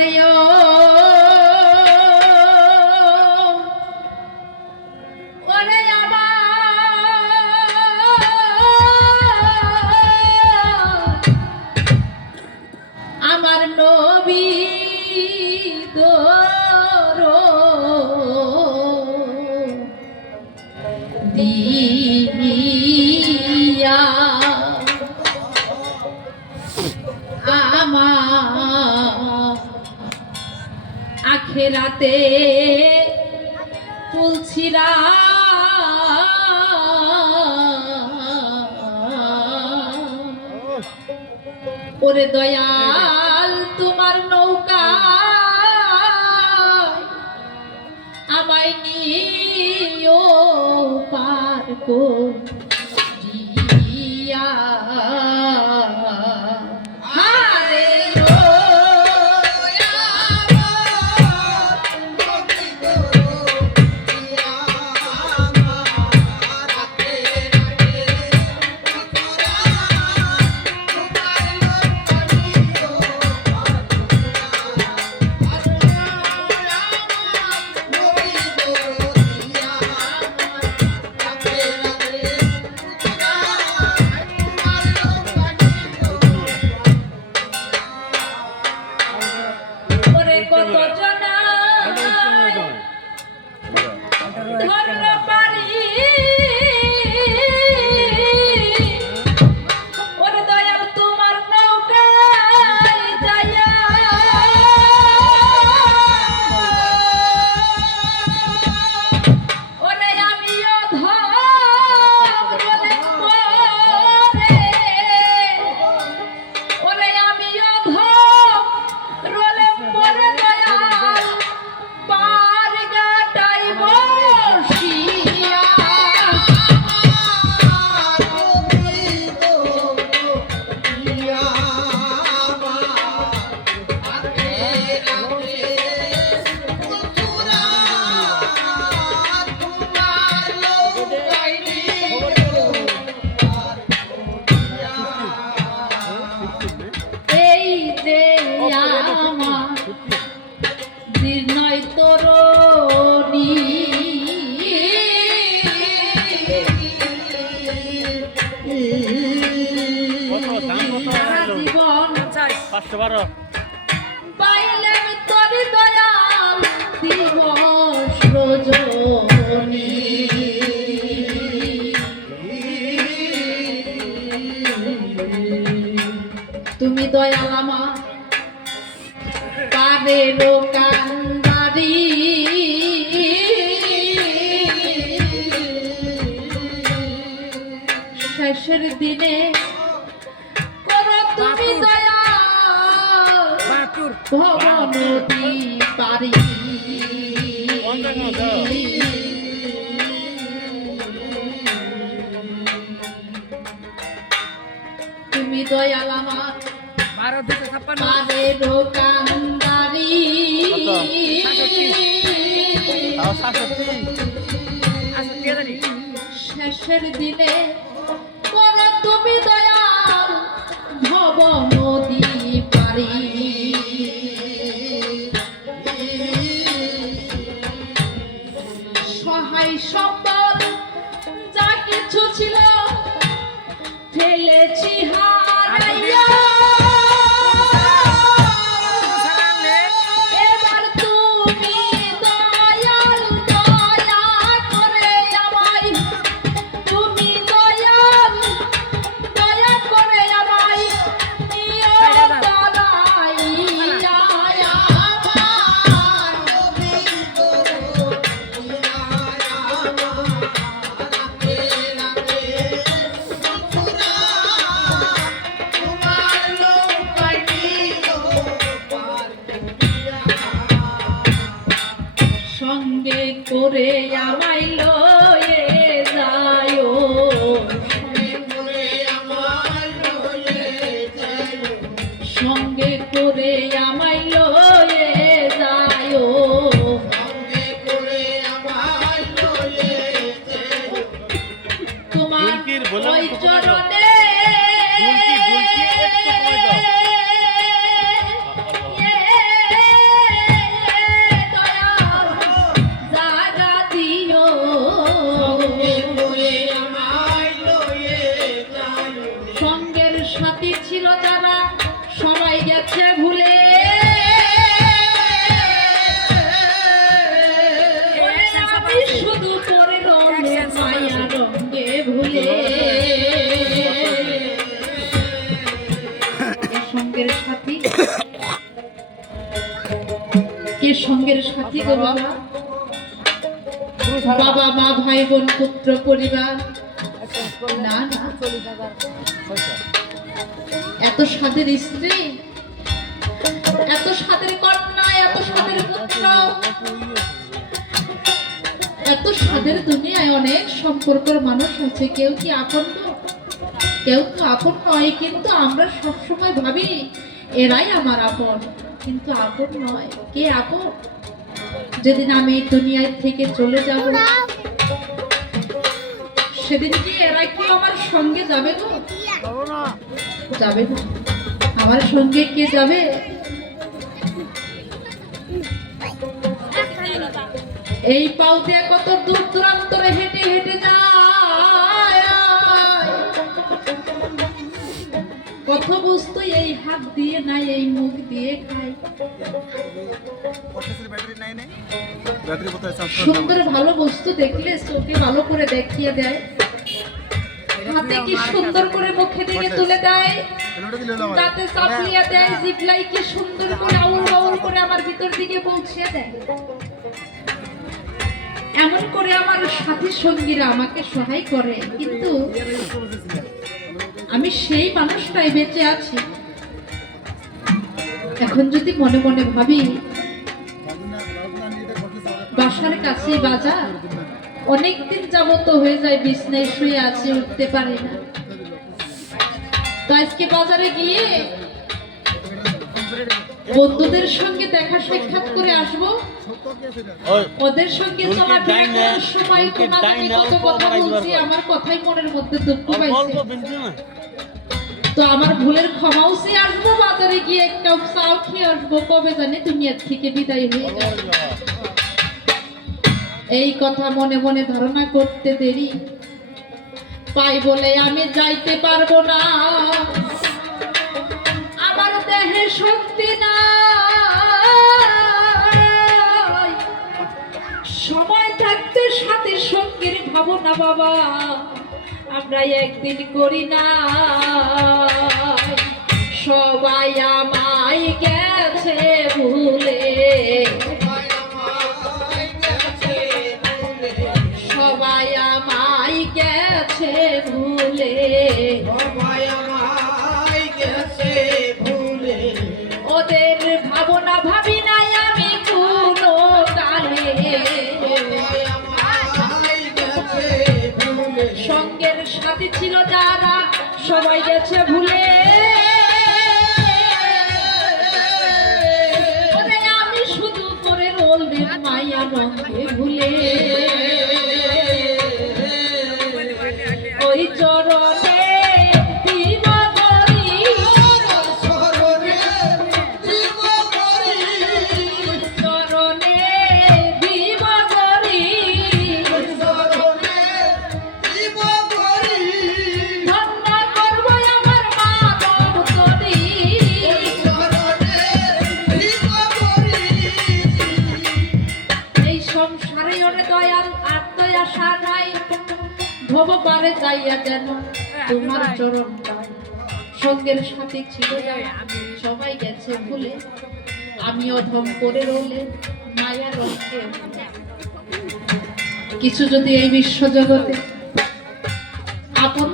안 녕. ওরে দয়াল তোমার নৌকা আমায় নিও পার কর করো তুমি দয়াল আমার। পাবে লোক তুমি দয়াল আমার বারো দুশো ছাপ্পান্ন। আরে দোকানদারি শেষের দিনে সঙ্গে করে আমায় লয়ে যায়। সঙ্গে করে আমায় বাবা, মা, ভাই, বোন, পুত্র, পরিবার। না এত স্বাদের স্ত্রী? এত স্বাদের কন্যা, এত স্বাদের পুত্র? এত স্বাদের দুনিয়ায় অনেক সম্পর্কের মানুষ আছে। কেউ কি আপন কেউ তো আপন নয়, কিন্তু আমরা সবসময় ভাবি, এরাই আমার আপন। কিন্তু আপন নয়। কে আপন? যেদিন আমি দুনিয়ায় থেকে চলে যাব, সেদিন কি এরা কি আমার সঙ্গে যাবে গো? যাবে না। আমার সঙ্গে কে যাবে? এই পাউতে কত দূর দূরান্তরে হেঁটে হেঁটে যায় কত বস্তু এই হাত দিয়ে নাই, এই মুখ দিয়ে চার্জ সুন্দর ভালো বস্তু দেখলে চোখে ভালো করে দেখিয়ে দেয়। হাতে কি সুন্দর করে মুখে দিকে তুলে দেয়? দাঁতে চাপলিয়ে দেয়, জিভলাই কি সুন্দর করে আউল বাউল করে আমার ভিতর দিকে পৌঁছে দেয়। এমন করে আমার সাথী সঙ্গীরা আমাকে সহায় করে, কিন্তু আমি সেই মানুষটাই বেঁচে আছি। এখন যদি মনে মনে ভাবি, বাসার কাছে বাজার, অনেকদিন যাবত হয়ে যায় বিছনায় শুয়ে আছি, উঠতে পারি না। তো আজকে বাজারে গিয়ে বন্ধুদের সঙ্গে দেখা সাক্ষাৎ করে আসব। ওদের সঙ্গে তুলকে চলাফেরা করার সময় কত কথা বলছি আমার কথাই মনের মধ্যে দুঃখ পাইছে। তো আমার ভুলের ক্ষমাও সে আসব বাজারে গিয়ে একটা চাও খেয়ে আসব কবে জানি দুনিয়ার থেকে বিদায় হয়ে এই কথা মনে মনে ধারণা করতে দেরি। পাই বলে আমি যাইতে পারব না। আমার দেহে শক্তি সঙ্গের ভাবনা বাবা আমরা একদিন করি না। সংসারে ওরে দয়াল দয়াশা নাই। ভব পারে যাইয়া যেন তোমার চরণ সঙ্গের সাথে ছিল সবাই গেছে ভুলে। আমি অধম করে রইলে কিছু যদি এই বিশ্ব জগতে আপন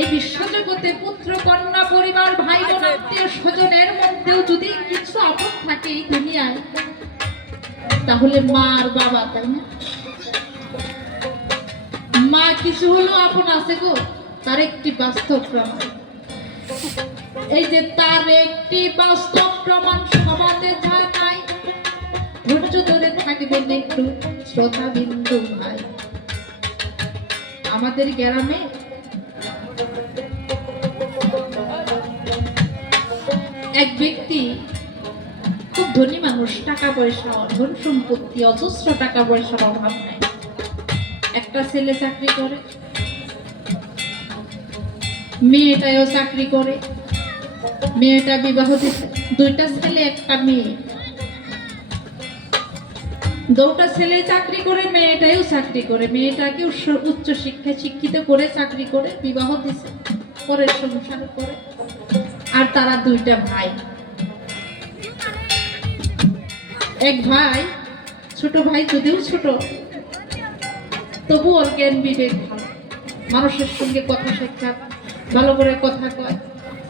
এই বিশ্বজগতে পুত্র, কন্যা, পরিবার, ভাই বোন, আত্মীয় স্বজনের মধ্যেও যদি কিছু আপন থাকে এই দুনিয়ায়, তাহলে মা আর বাবা, তাই না? মা কিছু হলেও আপন আছে গো, তার একটি বাস্তব প্রমাণ। এই যে তার একটি বাস্তব প্রমাণ সমাজে যা নাই, ধৈর্য ধরে থাকবেন একটু শ্রোতা বিন্দু ভাই। আমাদের গ্রামে এক ব্যক্তি খুব ধনী মানুষ, টাকা পয়সা, ধন সম্পত্তি, অজস্র টাকা পয়সার অভাব নাই। একটা ছেলে চাকরি করে মেয়েটাও চাকরি করে, মেয়েটা বিবাহ দিতে দুইটা ছেলে, একটা মেয়ে। দুটা ছেলে চাকরি করে মেয়েটাও চাকরি করে, মেয়েটাকে উচ্চ- শিক্ষায় শিক্ষিত করে চাকরি করে, বিবাহ দিছে পরে সংসার করে। আর তারা দুইটা ভাই। এক ভাই, ছোট ভাই যদিও ছোট তবু ওর জ্ঞান বিবেক ভালো। মানুষের সঙ্গে কথা সাক্ষাৎ, ভালো করে কথা কয়।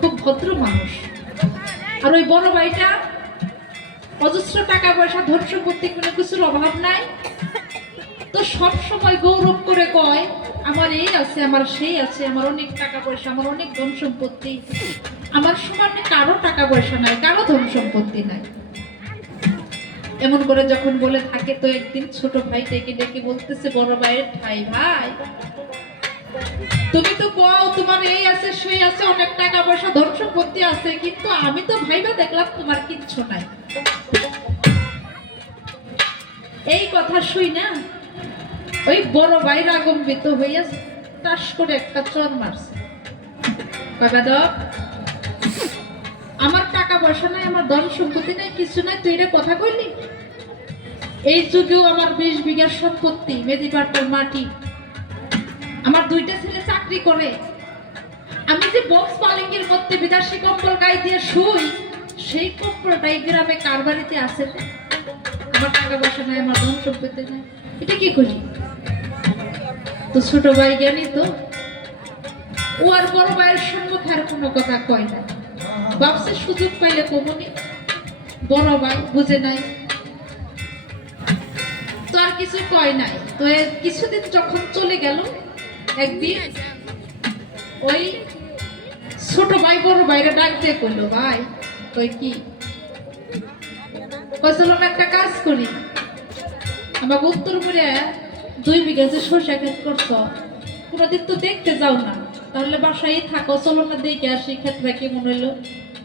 খুব ভদ্র মানুষ। আর ওই বড় ভাইটা, অজস্র টাকা পয়সা, ধন সম্পত্তি, কোনো কিছুর অভাব নাই। তো সব সময় গৌরব করে কয়, আমার এই আছে, আমার সেই আছে, আমার অনেক টাকা পয়সা, আমার অনেক ধন সম্পত্তি। আমার সমানে কারও টাকা পয়সা নাই, কারও ধন সম্পত্তি নাই। এমন করে যখন বলে থাকে, তো একদিন ছোট ভাই ডেকে ডেকে বলতেছে, বড় ভাইয়ের ঠাই ভাই, তুমি তো কও তোমার এই আছে, সেই আছে, অনেক টাকা পয়সা, ধন সম্পত্তি আছে, কিন্তু আমি তো ভাইবা দেখলাম তোমার কিচ্ছু নাই। এই কথা শুই না, ওই বড় ভাই রাগম্বিত হইয়া টাস করে একটা চর মারছে। আমার টাকা পয়সা নাই, আমার ধন সম্পত্তি নাই, কিছু নাই, তুই এটা কথা কইলি? এই যুগেও আমার বিশ বিঘা সম্পত্তি মেদিপাট্টার মাটি। আমার দুইটা ছেলে চাকরি করে। আমি যে বক্স পালিঙ্গের মধ্যে বিদেশি কম্বল গায়ে দিয়ে শুই, সেই কম্বলটা এই গ্রামে কার বাড়িতে আসে? আমার টাকা পয়সা নাই, আমার ধন সম্পত্তি নাই। এটা কি করি? তো ছোট ভাই জ্ঞানী তো, ও আর বড় ভাইয়ের সম্মুখে আর কোনো কথা কয় না। বাপসে সুযোগ পাইলে কমনি। বড় ভাই বুঝে নাই। তো আর কিছু কয় নাই। তো কিছুদিন যখন চলে গেল, একদিন ওই ছোট ভাই, বড় ভাইরা ডাক দিয়ে করল ভাই, কই কি? কইছিল একটা কাজ করি। আমাকে উত্তরপুরে দুই বিঘা যে সরষে ক্ষেত করছ, কোনোদিন তো দেখতে যাও না। তাহলে বাসায় থাকো, চলো না দেখে আসি ক্ষেতটা কেমন হইল।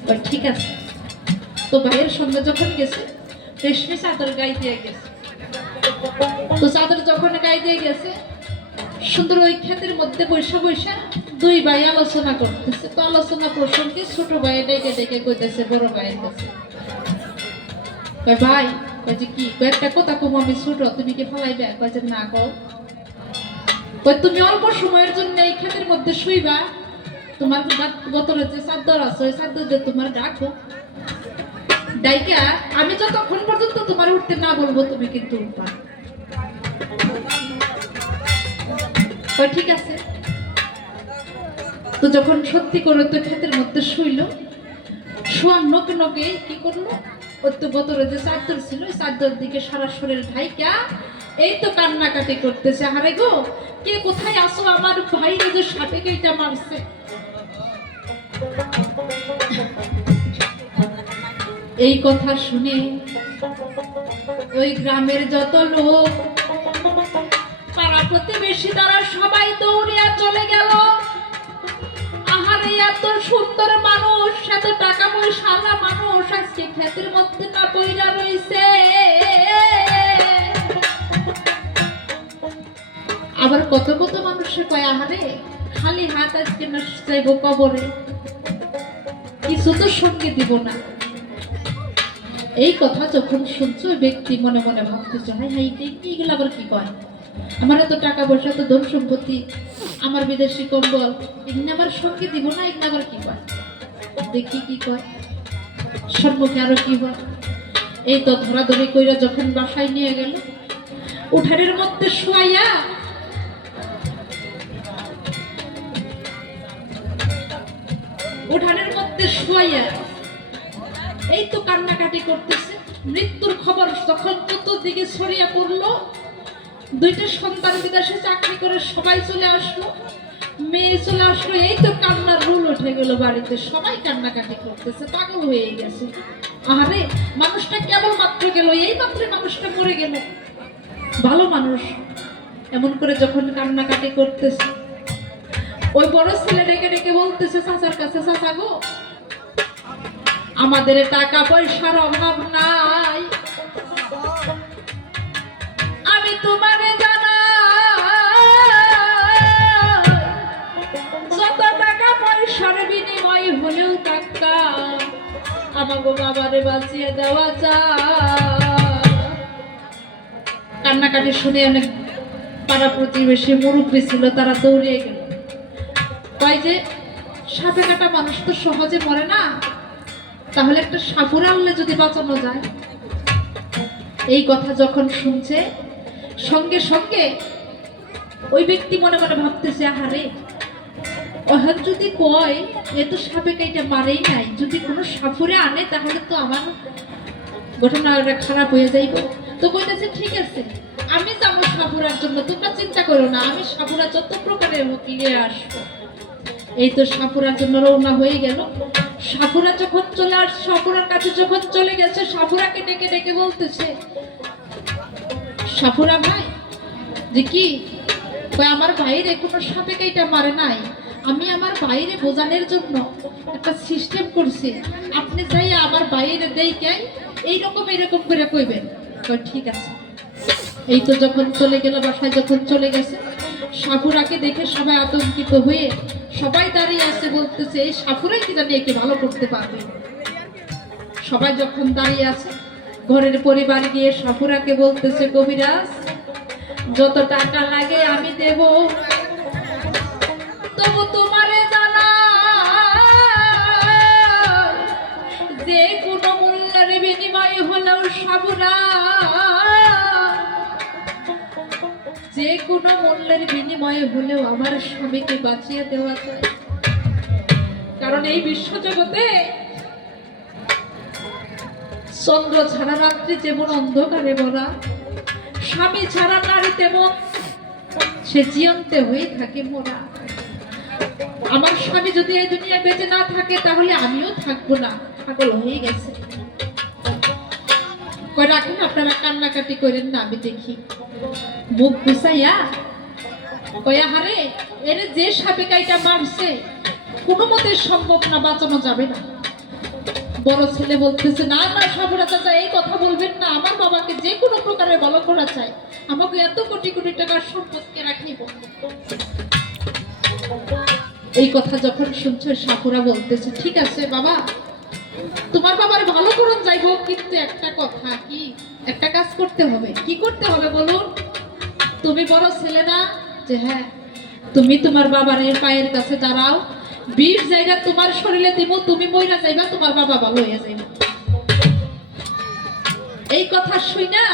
কই, ঠিক আছে। তো ভাইয়ের সঙ্গে যখন গেছে রেশমি চাদর গায়ে দিয়ে গেছে। তো চাদর যখন গায়ে দিয়ে গেছে সুন্দর ওই ক্ষেতের মধ্যে বৈশা বৈশা দুই ভাই আলোচনা করতেছে। তো আলোচনা প্রসঙ্গে ছোট ভাই ডেকে ডেকে কইতেছে বড় ভাইয়ের কাছে ভাই কয় যে কি? একটা কথা কম আমি ছোট তুমি কি ফলাইবে? কয় যে না কও। তুমি অল্প সময়ের জন্য এই ক্ষেতের মধ্যে শুইবা তোমার বতরে যে চাদর আছে, ওই চাদর দিয়ে তোমার ডাকো। ডাইকা, আমি যতক্ষণ পর্যন্ত তোমার উঠতে না বলব, তুমি কিন্তু উঠবা। ঠিক আছে। তো যখন সত্যি করে তো ক্ষেতের মধ্যে শুইল, শোয়ার নকে নকে কি করল? ওর তো বোতলে যে চাদর ছিল, ওই চাদর দিকে সারা শরীর ঢাইকা এই তো কান্নাকাটি করতেছে। হারে গো, কে কোথায় আসো আমার ভাইরে যে সাপে কেইটা মারছে। এই কথা শুনে ওই গ্রামের যত লোক পাড়া প্রতিবেশী, তারা সবাই দৌড়িয়া চলে গেল। আহারে, এত সুন্দর মানুষ, এত টাকা মানুষ, আজকে ক্ষেতের মধ্যে না রইছে। আবার কত কত মানুষে কয়, আহারে, খালি হাত আজকে না যাইব কবরে। কিছু তো সঙ্গে না। এই কথা যখন শুনছো ব্যক্তি মনে মনে ভাবতেছে হাই হাই এইগুলো আবার কি কয়? আমার টাকা পয়সা তো ধন সম্পত্তি, আমার বিদেশি কম্বল, এগুলো সঙ্গে দিব না, এগুলো আবার কি কয়? দেখি কি কয়। সম্মুখে আরও কি হয়? এই তো ধরাধরি কইরা যখন বাসায় নিয়ে গেল, উঠানের মধ্যে শোয়াইয়া উঠানের শোয়াইয়া এই তো কান্নাকাটি করতেছে। মৃত্যুর খবর যখন চতুর্দিকে ছড়িয়ে পড়ল, দুইটা সন্তান বিদেশে চাকরি করে সবাই চলে আসলো। মেয়ে চলে আসলো এই তো কান্নার রুল উঠে গেল বাড়িতে। সবাই কান্নাকাটি করতেছে, পাগল হয়ে গেছে। আরে মানুষটা কেবল মাত্র গেল এই মাত্র মানুষটা মরে গেল। ভালো মানুষ, এমন করে যখন কান্নাকাটি করতেছে, ওই বড় ছেলে ডেকে ডেকে বলতেছে, চাচার কাছে চাচা গো। আমাদের টাকা পয়সার অভাব নাই। আমি তোমারে জানাই, যত টাকা পয়সার বিনিময় হলেও টাকা আমাকে বাবারে বাঁচিয়ে দেওয়া যায়। কান্নাকাটি শুনে অনেক পাড়া প্রতিবেশী মুরব্বী ছিল, তারা দৌড়িয়ে গেল। কয় যে, সাপে কাটা মানুষ তো সহজে মরে না? তাহলে একটা সাপুর আনলে যদি বাঁচানো যায়? এই কথা যখন শুনছে, সঙ্গে সঙ্গে ওই ব্যক্তি মনে মনে ভাবতেছে, আহারে ওহার যদি কয়, এ তো সাপে কাইটা মারেই নাই। যদি কোনো সাপুরে আনে, তাহলে তো আমার ঘটনাটা খারাপ হয়ে যাইব। তো কইতেছে, ঠিক আছে, আমি যাব সাপুরার জন্য, তোমরা চিন্তা করো না, আমি সাপুরা যত প্রকারের হোক নিয়ে আসব। এই তো সাপুরার জন্য রওনা হয়ে গেল। সাপুরা যখন চলে আর সাপুরার কাছে যখন চলে গেছে সাপুরাকে ডেকে ডেকে বলতেছে সাপুরা ভাই, যে কি? আমার বাইরে কোনো সাপে কাইটা মারে নাই? আমি আমার বাইরে বোঝানোর জন্য একটা সিস্টেম করছি। আপনি যাই আমার বাইরে দেই কে এইরকম এরকম করে কইবেন। কই ঠিক আছে। এই তো যখন চলে গেল, বাসায় যখন চলে গেছে সাপুরাকে দেখে সবাই আতঙ্কিত হয়ে সবাই দাঁড়িয়ে আছে বলতেছে, এই সাপুরাই কি জানি একে ভালো করতে পারবে? সবাই যখন দাঁড়িয়ে আছে, ঘরের পরিবার গিয়ে সাফুরাকে বলতেছে, কবিরাজ, যত টাকা লাগে আমি দেব। তবু তোমারে যে কোনো মূল্যের বিনিময় হলেও সাবুরা কোনো মূল্যের বিনিময়ে হলেও আমার স্বামীকে বাঁচিয়ে দেওয়া যায় কারণ এই বিশ্বজগতে চন্দ্র ছাড়া রাত্রি যেমন অন্ধকারে বলা স্বামী ছাড়া নারী তেমন সে জিয়ন্তে হয়ে থাকে মোরা। আমার স্বামী যদি এই দুনিয়া বেঁচে না থাকে, তাহলে আমিও থাকব না। পাগল হয়ে গেছে। রাখেন, আপনারা কান্নাকাটি করেন না, আমি দেখি। মুখ কয়া হারে এর যে মারছে, কোনো মতে সম্ভব না, বাঁচানো যাবে না। বড় ছেলে বলতেছে, না না সাবুরা চাচা, এই কথা বলবেন না, আমার বাবাকে যে কোনো প্রকারে ভালো করা চাই। আমাকে এত কোটি কোটি টাকার সম্পদকে রাখিব এই কথা যখন শুনছে, সাপুরা বলতেছে, ঠিক আছে, বাবা তোমার বাবার ভালো করুন যাইব কিন্তু একটা কথা কি? একটা কাজ করতে হবে। কি করতে হবে বলুন? তুমি বড় ছেলে না? যে হ্যাঁ তুমি তোমার বাবার পায়ের কাছে দাঁড়াও। বীর জায়গা তোমার শরীরে দিব, তুমি মইরা যাইবা, তোমার বাবা ভালো হয়ে যাইবা। এই কথা শুই না